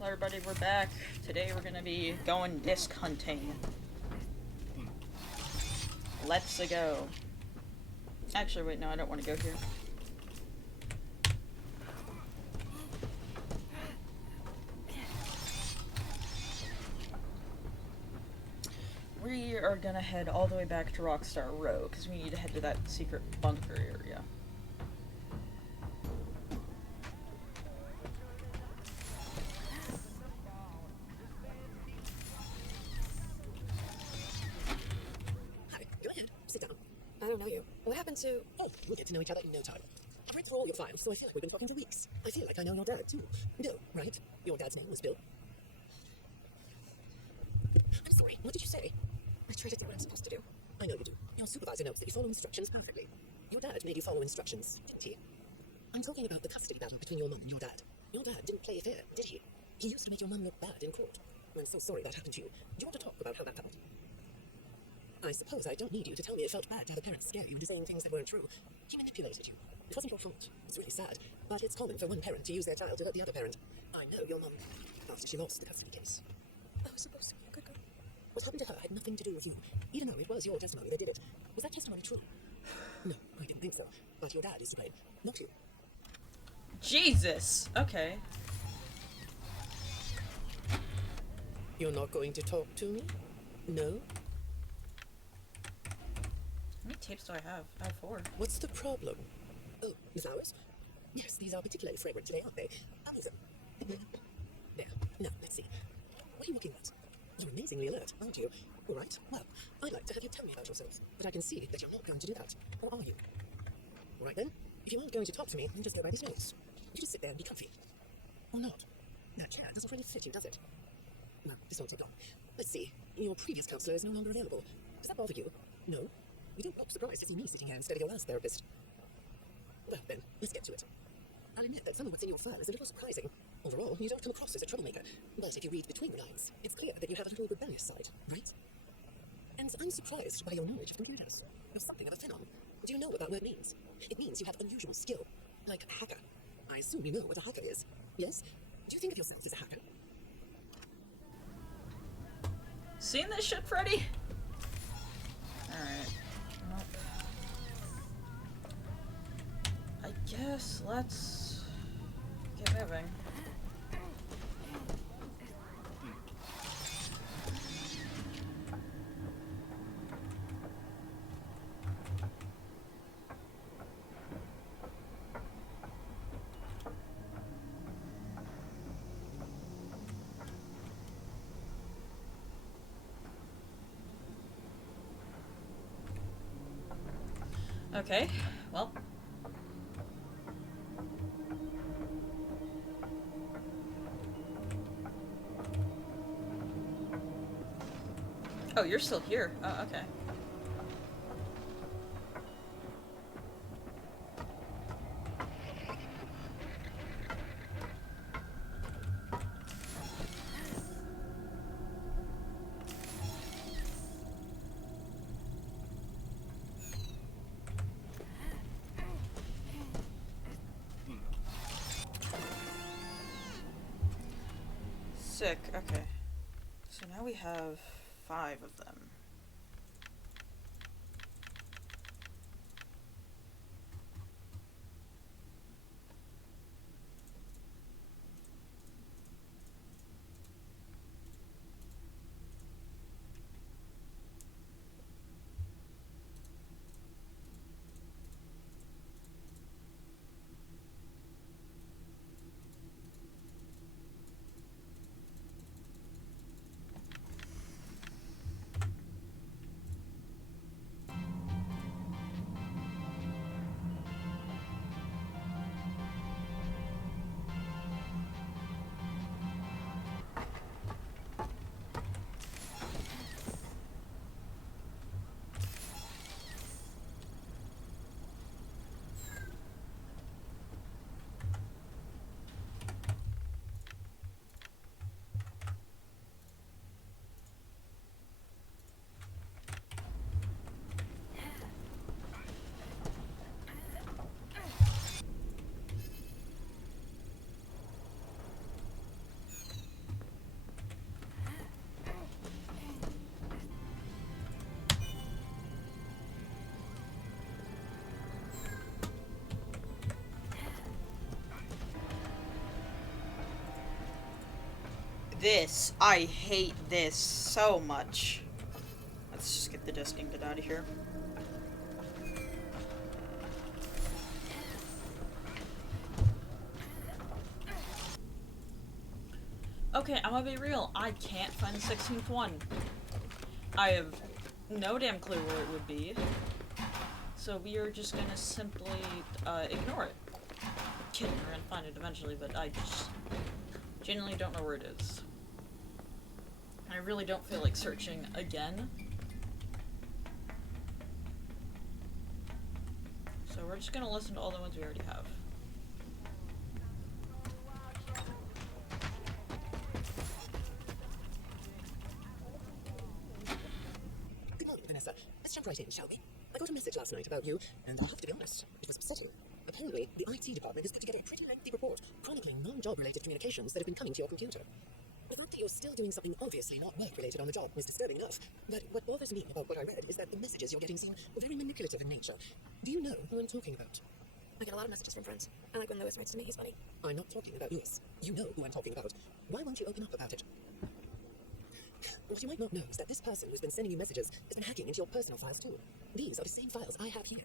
Hello everybody, we're back. Today we're gonna be going disc hunting. Let's go. Actually, wait, no, I don't want to go here. We are gonna head all the way back to Rockstar Row, because we need to head to that secret bunker area. Hi, go ahead. Sit down. I don't know you. What happened to... Oh, we'll get to know each other in no time. I've read through all your files, so I feel like we've been talking for weeks. I feel like I know your dad, too. Bill, right? Your dad's name was Bill. I'm sorry, what did you say? I try to do what I'm supposed to do. I know you do. Your supervisor knows that you follow instructions perfectly. Your dad made you follow instructions, didn't he? I'm talking about the custody battle between your mum and your dad. Your dad didn't play fair, did he? He used to make your mum look bad in court. I'm so sorry that happened to you. Do you want to talk about how that felt? I suppose I don't need you to tell me it felt bad to have a parent scare you into saying things that weren't true. He manipulated you. It wasn't your fault. It's really sad, but it's common for one parent to use their child to hurt the other parent. I know your mum, after she lost the custody case. I was supposed to be a good girl. What happened to her had nothing to do with you, even though it was your testimony that did it. Was that testimony true? No, I didn't think so, but your dad is to blame, not you. Jesus! Okay. You're not going to talk to me? No? How many tapes do I have? I have 4. What's the problem? Oh, the flowers? Yes, these are particularly fragrant today, aren't they? I'll leave them. There. Now, let's see. What are you looking at? You're amazingly alert, aren't you? All right. Well, I'd like to have you tell me about yourself, but I can see that you're not going to do that. Or are you? All right, then. If you aren't going to talk to me, then just go by these notes. You just sit there and be comfy. Or not. That chair doesn't really fit you, does it? No, this won't take long. Let's see. Your previous counselor is no longer available. Does that bother you? No? You don't look surprised to see me sitting here instead of your last therapist. Well, then, let's get to it. I'll admit that some of what's in your file is a little surprising. Overall, you don't come across as a troublemaker. But if you read between the lines, it's clear that you have a little rebellious side, right? And I'm surprised by your knowledge of computers. You're something of a phenom. Do you know what that word means? It means you have unusual skill, like a hacker. I assume you know what a hacker is, yes? Do you think of yourself as a hacker? Seen this shit, Freddy? Alright. Nope. I guess let's get moving. Okay, well. Oh, you're still here. Oh, okay. Sick, okay. So now we have 5 of them. This. I hate this so much. Let's just get the Distinct out of here. Okay, I'm gonna be real. I can't find the 16th one. I have no damn clue where it would be. So we are just gonna simply ignore it. Kidding, we're gonna find it eventually, but I just genuinely don't know where it is. I really don't feel like searching again. So we're just gonna listen to all the ones we already have. Good morning, Vanessa. Let's jump right in, shall we? I got a message last night about you, and I'll have to be honest, it was upsetting. Apparently, the IT department has put together a pretty lengthy report chronicling non-job related communications that have been coming to your computer. The fact that you're still doing something obviously not work-related on the job is disturbing enough, but what bothers me about what I read is that the messages you're getting seem very manipulative in nature. Do you know who I'm talking about? I get a lot of messages from friends. I like when Lewis writes to me, he's funny. I'm not talking about Lewis. You know who I'm talking about. Why won't you open up about it? What you might not know is that this person who's been sending you messages has been hacking into your personal files too. These are the same files I have here.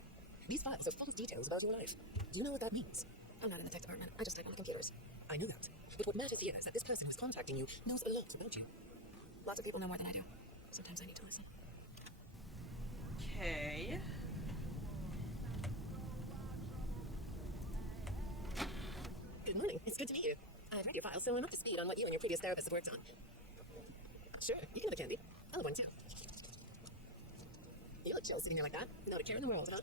These files are full of details about your life. Do you know what that means? I'm not in the tech department. I just type on the computers. I know that. But what matters here is that this person who's contacting you knows a lot about you. Lots of people know more than I do. Sometimes I need to listen. Okay. Good morning. It's good to meet you. I've read your files, so I'm up to speed on what you and your previous therapist have worked on. Sure, you can have a candy. I'll have one too. You look chill sitting there like that. Not a care in the world, huh?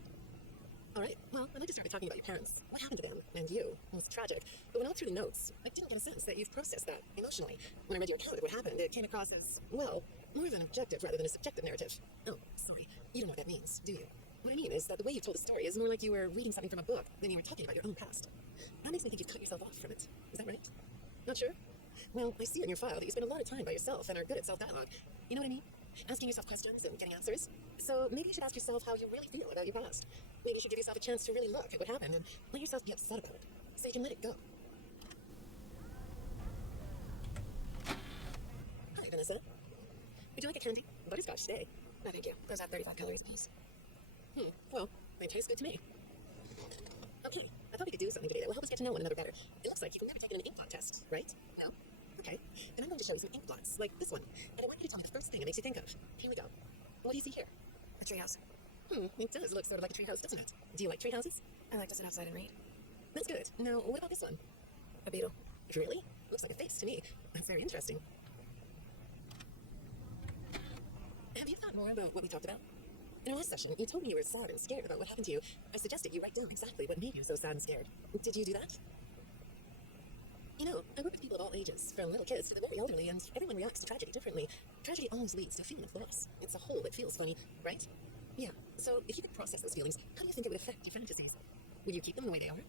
Alright, well, I'd like to start by talking about your parents. What happened to them? And you? Well, it's tragic. But when I looked through the notes, I didn't get a sense that you've processed that emotionally. When I read your account of what happened, it came across as, well, more of an objective rather than a subjective narrative. Oh, sorry. You don't know what that means, do you? What I mean is that the way you told the story is more like you were reading something from a book than you were talking about your own past. That makes me think you've cut yourself off from it. Is that right? Not sure? Well, I see in your file that you spend a lot of time by yourself and are good at self-dialogue. You know what I mean? Asking yourself questions and getting answers. So maybe you should ask yourself how you really feel about your past. Maybe you should give yourself a chance to really look at what happened and let yourself be upset about it, so you can let it go. Hi, Vanessa. Would you like a candy? Butterscotch today. No, thank you. Those have 35 calories pills. Well, they taste good to me. Okay, I thought we could do something today that will help us get to know one another better. It looks like you've never taken an ink blot test, right? No? Okay, then I'm going to show you some ink blots, like this one. And I want you to tell me the first thing it makes you think of. Here we go. What do you see here? A treehouse. It does look sort of like a treehouse, doesn't it? Do you like tree houses? I like to sit outside and read. That's good. Now, what about this one? A beetle. Really? Looks like a face to me. That's very interesting. Have you thought more about what we talked about? In our last session, you told me you were sad and scared about what happened to you. I suggested you write down exactly what made you so sad and scared. Did you do that? You know, I work with people of all ages, from little kids to the very elderly, and everyone reacts to tragedy differently. Tragedy always leads to a feeling of loss. It's a hole that feels funny, right? Yeah, so if you could process those feelings, how do you think it would affect your fantasies? Would you keep them the way they are?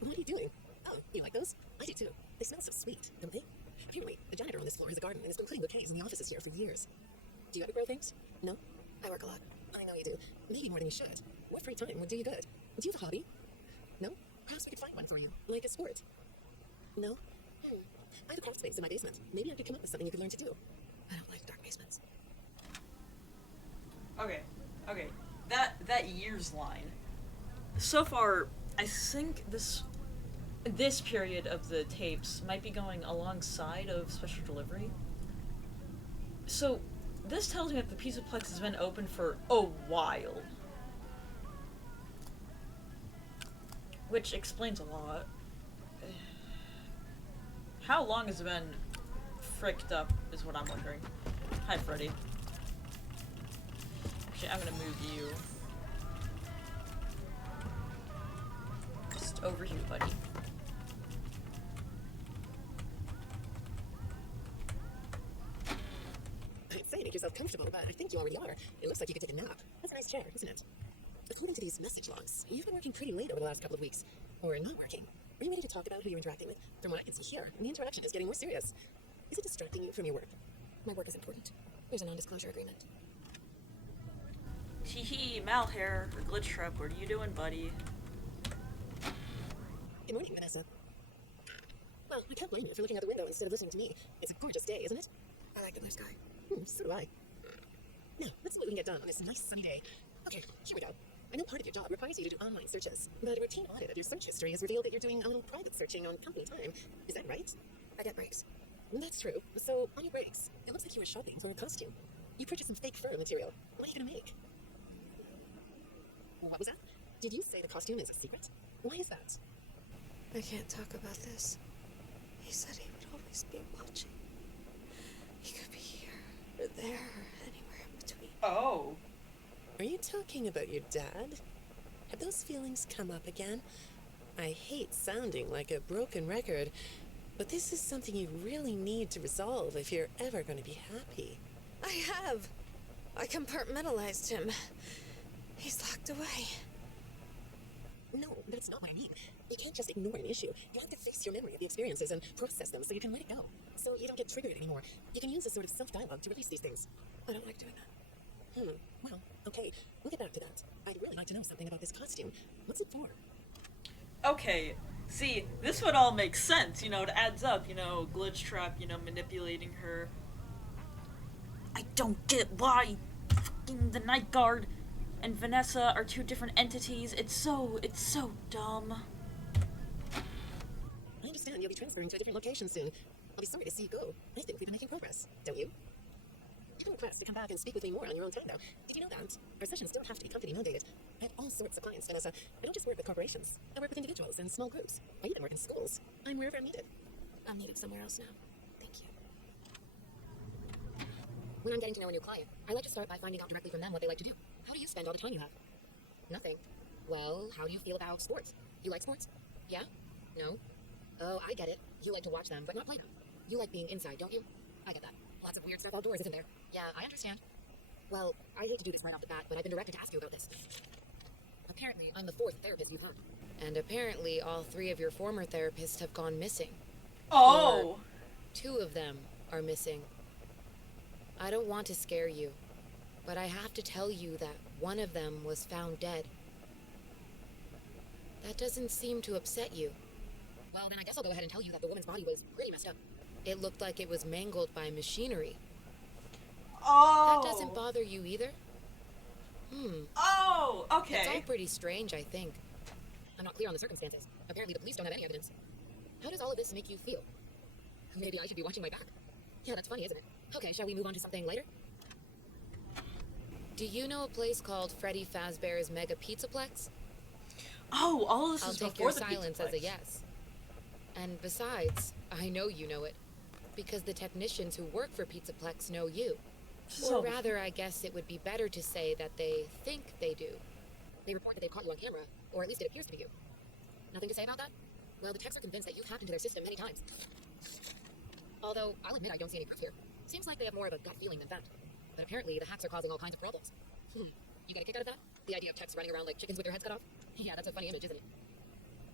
What are you doing? Oh, you like those? I do too. They smell so sweet, don't they? Apparently, the janitor on this floor has a garden and has been putting bouquets in the offices here for years. Do you ever grow things? No? I work a lot. I know you do. Maybe more than you should. What free time would do you good? Do you have a hobby? No? Perhaps we could find one for you, like a sport. No? I have a craft space in my basement. Maybe I could come up with something you could learn to do. I don't like dark basements. Okay. That years line. So far, I think this period of the tapes might be going alongside of Special Delivery. So, this tells me that the Pizza Plex has been open for a while. Which explains a lot. How long has it been fricked up is what I'm wondering. Hi, Freddy. Actually, I'm gonna move you. Just over here, buddy. I'd say make yourself comfortable, but I think you already are. It looks like you could take a nap. That's a nice chair, isn't it? According to these message logs, you've been working pretty late over the last couple of weeks. Or not working. Are you ready to talk about who you're interacting with? From what I can see here, the interaction is getting more serious. Is it distracting you from your work? My work is important. There's a non-disclosure agreement. Teehee, Malhair, or Glitch Trap, what are you doing, buddy? Good morning, Vanessa. Well, I can't blame you for looking out the window instead of listening to me. It's a gorgeous day, isn't it? I like the blue sky. So do I. Now, let's see what we can get done on this nice sunny day. Okay, here we go. I know part of your job requires you to do online searches, but a routine audit of your search history has revealed that you're doing a little private searching on company time. Is that right? I get breaks. That's true. So, on your breaks, it looks like you were shopping for a costume. You purchased some fake fur material. What are you gonna make? What was that? Did you say the costume is a secret? Why is that? I can't talk about this. He said he would always be watching. He could be here, or there, or anywhere in between. Oh. Are you talking about your dad? Have those feelings come up again? I hate sounding like a broken record, but this is something you really need to resolve if you're ever going to be happy. I have. I compartmentalized him. He's locked away. No, that's not what I mean. You can't just ignore an issue. You have to face your memory of the experiences and process them so you can let it go. So you don't get triggered anymore. You can use a sort of self-dialogue to release these things. I don't like doing that. Well, okay. We'll get back to that. I'd really like to know something about this costume. What's it for? Okay, see, this would all make sense, you know, it adds up, you know, Glitch Trap, you know, manipulating her. I don't get why fucking the Night Guard and Vanessa are two different entities. It's so dumb. I understand you'll be transferring to a different location soon. I'll be sorry to see you go. I think we've been making progress, don't you? I'm request to come back and speak with me more on your own time, though. Did you know that? Our sessions don't have to be company mandated. I have all sorts of clients, Vanessa. I don't just work with corporations. I work with individuals and small groups. I even work in schools. I'm wherever I'm needed. I'm needed somewhere else now. Thank you. When I'm getting to know a new client, I like to start by finding out directly from them what they like to do. How do you spend all the time you have? Nothing. Well, how do you feel about sports? You like sports? Yeah? No? Oh, I get it. You like to watch them, but not play them. You like being inside, don't you? I get that. Lots of weird stuff outdoors, isn't there? Yeah, I understand. Well, I hate to do this right off the bat, but I've been directed to ask you about this. Apparently, I'm the fourth therapist you've had. And apparently, all three of your former therapists have gone missing. Oh! Two of them are missing. I don't want to scare you, but I have to tell you that one of them was found dead. That doesn't seem to upset you. Well, then I guess I'll go ahead and tell you that the woman's body was pretty messed up. It looked like it was mangled by machinery. Oh! That doesn't bother you either? Oh! Okay. It's all pretty strange, I think. I'm not clear on the circumstances. Apparently the police don't have any evidence. How does all of this make you feel? Maybe I should be watching my back. Yeah, that's funny, isn't it? Okay, shall we move on to something later? Do you know a place called Freddy Fazbear's Mega Pizzaplex? Oh, all this I'll is take before your the silence as a Pizzaplex. yes. And besides, I know you know it. Because the technicians who work for Pizzaplex know you. So- Or rather, I guess it would be better to say that they think they do. They report that they've caught you on camera, or at least it appears to be you. Nothing to say about that? Well, the techs are convinced that you've hacked into their system many times. Although, I'll admit I don't see any proof here. Seems like they have more of a gut feeling than fact. But apparently, the hacks are causing all kinds of problems. You get a kick out of that? The idea of techs running around like chickens with their heads cut off? Yeah, that's a funny image, isn't it?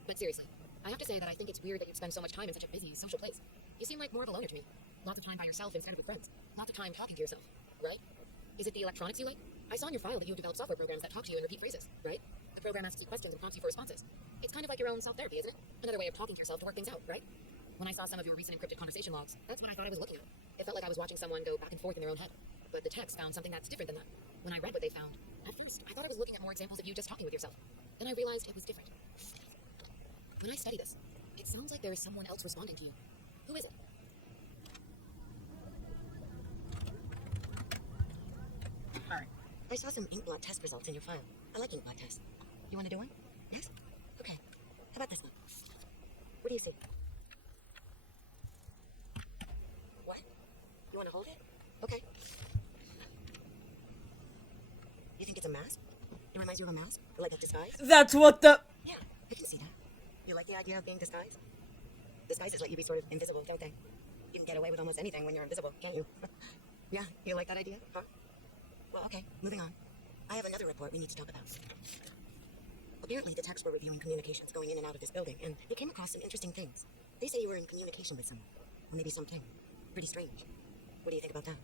But seriously, I have to say that I think it's weird that you'd spend so much time in such a busy social place. You seem like more of a loner to me. Lots of time by yourself instead of with friends. Lots of time talking to yourself, right? Is it the electronics you like? I saw in your file that you developed software programs that talk to you and repeat phrases, right? The program asks you questions and prompts you for responses. It's kind of like your own self-therapy, isn't it? Another way of talking to yourself to work things out, right? When I saw some of your recent encrypted conversation logs, that's what I thought I was looking at. It felt like I was watching someone go back and forth in their own head. But the text found something that's different than that. When I read what they found, at first, I thought I was looking at more examples of you just talking with yourself. Then I realized it was different. When I study this, it sounds like there is someone else responding to you. Who is it? Alright. I saw some ink blot test results in your file. I like ink blot tests. You want to do one? Yes? Okay. How about this one? What do you see? What? You want to hold it? Okay. You think it's a mask? It reminds you of a mask? Like a disguise? That's what the... Yeah, I can see that. You like the idea of being disguised? Disguises let you be sort of invisible, don't they? You can get away with almost anything when you're invisible, can't you? Yeah, you like that idea? Huh? Well, okay, moving on. I have another report we need to talk about. Apparently, the techs were reviewing communications going in and out of this building, and they came across some interesting things. They say you were in communication with someone, or maybe something. Pretty strange. What do you think about that?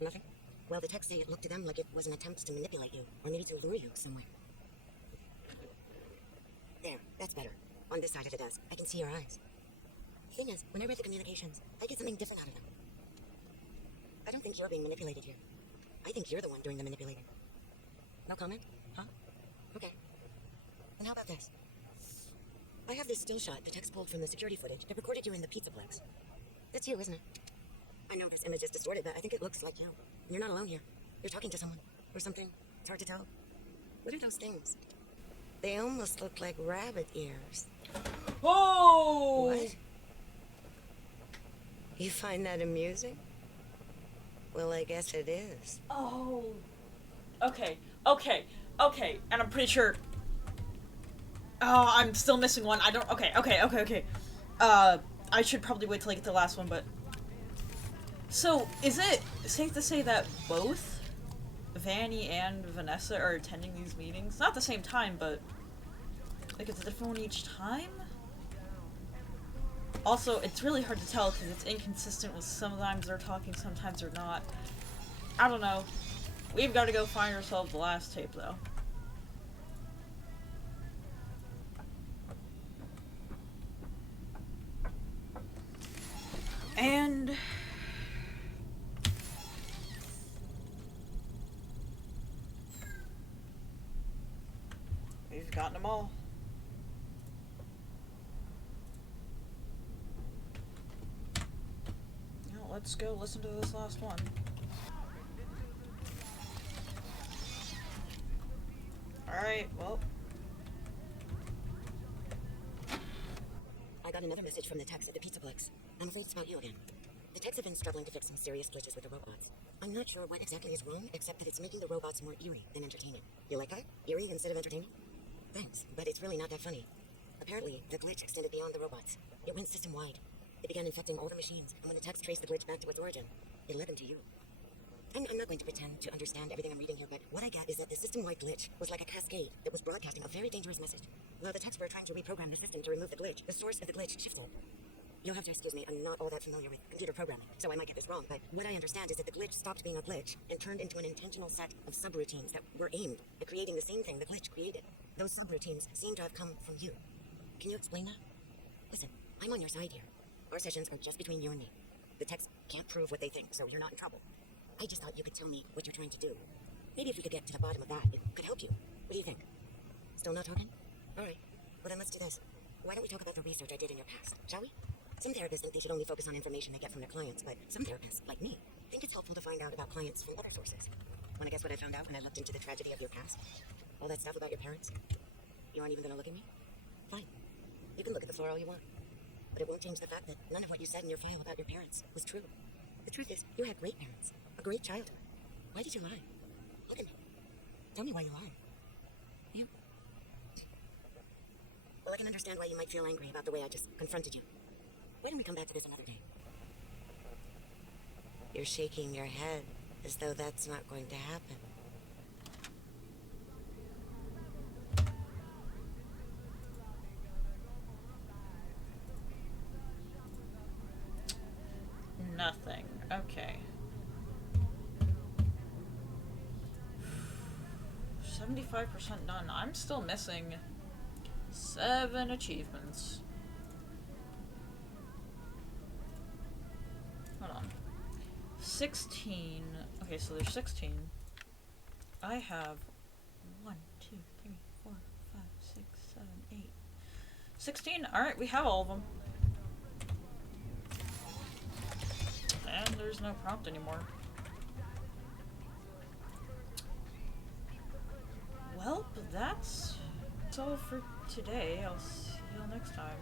Nothing? Well, the techs say it looked to them like it was an attempt to manipulate you, or maybe to lure you somewhere. There, that's better. On this side of the desk, I can see your eyes. Thing is, when I read the communications, I get something different out of them. I don't think you're being manipulated here. I think you're the one doing the manipulating. No comment? Huh? Okay. And how about this? I have this still shot the text pulled from the security footage that recorded you in the Pizzaplex. That's you, isn't it? I know this image is distorted, but I think it looks like you. And you're not alone here. You're talking to someone. Or something. It's hard to tell. What are those things? They almost look like rabbit ears. Oh! What? You find that amusing? Well, I guess it is. Oh. Okay. And I'm pretty sure. Oh, I'm still missing one. I don't. Okay. I should probably wait till I get the last one, but. So, is it safe to say that both Vanny and Vanessa are attending these meetings? Not at the same time, but. Like, it's a different one each time? Also, it's really hard to tell because it's inconsistent with sometimes they're talking, sometimes they're not. I don't know. We've got to go find ourselves the last tape, though. And... we've gotten them all. Now, let's go listen to this last one. Alright, well. I got another message from the techs at the Pizzaplex. I'm afraid it's about you again. The techs have been struggling to fix some serious glitches with the robots. I'm not sure what exactly is wrong, except that it's making the robots more eerie than entertaining. You like that? Eerie instead of entertaining? Thanks, but it's really not that funny. Apparently, the glitch extended beyond the robots. It went system-wide. It began infecting all the machines, and when the techs traced the glitch back to its origin, it led them to you. I'm not going to pretend to understand everything I'm reading here, but what I get is that the system-wide glitch was like a cascade that was broadcasting a very dangerous message. While the techs were trying to reprogram the system to remove the glitch, the source of the glitch shifted. You'll have to excuse me, I'm not all that familiar with computer programming, so I might get this wrong, but what I understand is that the glitch stopped being a glitch and turned into an intentional set of subroutines that were aimed at creating the same thing the glitch created. Those subroutines seem to have come from you. Can you explain that? Listen, I'm on your side here. Our sessions are just between you and me. The techs can't prove what they think, so you're not in trouble. I just thought you could tell me what you're trying to do. Maybe if we could get to the bottom of that, it could help you. What do you think? Still not talking? Alright, well then let's do this. Why don't we talk about the research I did in your past, shall we? Some therapists think they should only focus on information they get from their clients, but some therapists, like me, think it's helpful to find out about clients from other sources. Wanna guess what I found out when I looked into the tragedy of your past? All that stuff about your parents? You aren't even gonna look at me? Fine. You can look at the floor all you want. But it won't change the fact that none of what you said in your file about your parents was true. The truth is, you had great parents. A great childhood. Why did you lie? Look at me. Tell me why you lied. You... Well, I can understand why you might feel angry about the way I just confronted you. Why don't we come back to this another day? You're shaking your head as though that's not going to happen. Nothing. Okay. 75% done. I'm still missing 7 achievements. Hold on. 16. Okay, so there's 16. I have 1, 2, 3, 4, 5, 6, 7, 8. 16. Alright, we have all of them. And there's no prompt anymore. Well, that's all for today. I'll see you all next time.